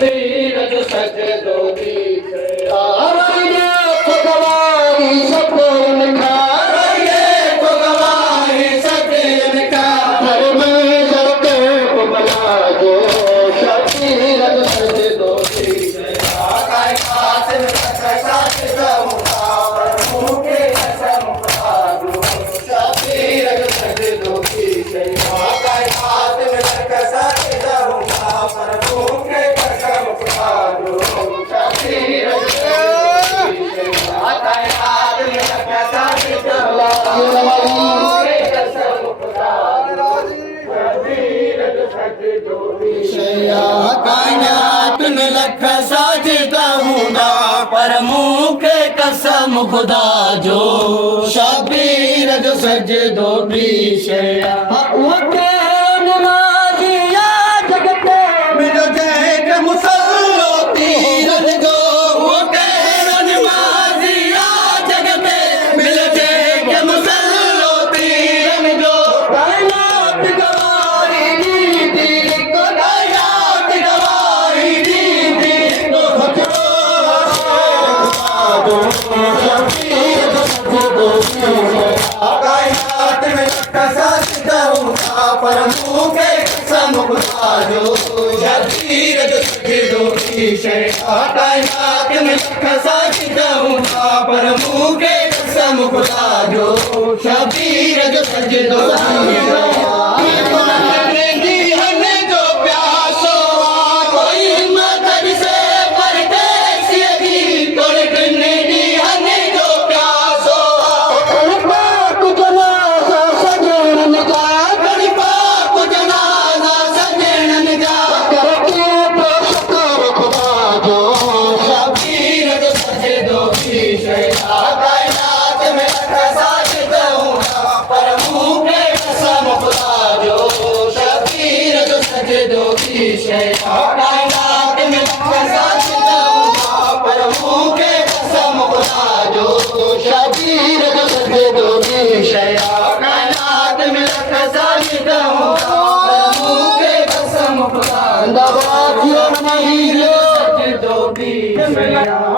शबीर जो सजदो दी आवाज़ तो गवाही सफर का तो गवाही शबीर का हर मंज़र के बुला जो शबीर जो सजदो दी आकाए कासिम साथ जाऊंगा प्रभु के कसम खादू शबीर जो सजदो दी आकाए कासिम साथ जाऊंगा प्रभु के कसम खादू शबीर जो आकाए कासिम साथ जाऊंगा प्रभु के कसम खादू शबीर जो सजदो दी कायनात में लख साजदा हूँगा पर मुँह के कसम खुदा जो शबीर जो सजदो भी शया वो के नमाजिया जगते मिल जाए के मुसल्लो तीरन जो वो के नमाजिया जगते मिल जाए के मुसल्लो तीरन जो कायनात गवाही दी को कायनात गवाही दी को कायनात में कसम दूंगा पर मुँह के कसम खुदा जो शबीर जो सजदो की शय कायनात में कसम दूंगा पर मुँह के कसम खुदा जो शबीर जो सजदो की हमें जो प्यासो कोई मदद से परदेसी भी तोड़ करने दी हमें जो प्यासो पाक जनाजा सजन का पाक जनाजा सजन जा करके पेश कर खुदा जो शबीर जो सजदो की शय कायनात में साथ दूंगा पर मुँह के कसम खुदा जो शबीर जो सजदो की शय कायनात में साथ दूंगा पर मुँह के कसम खुदा जो शबीर जो सजदो की शय कायनात में साथ दूंगा पर मुँह के कसम खुदा दबाव नहीं सजदो की शय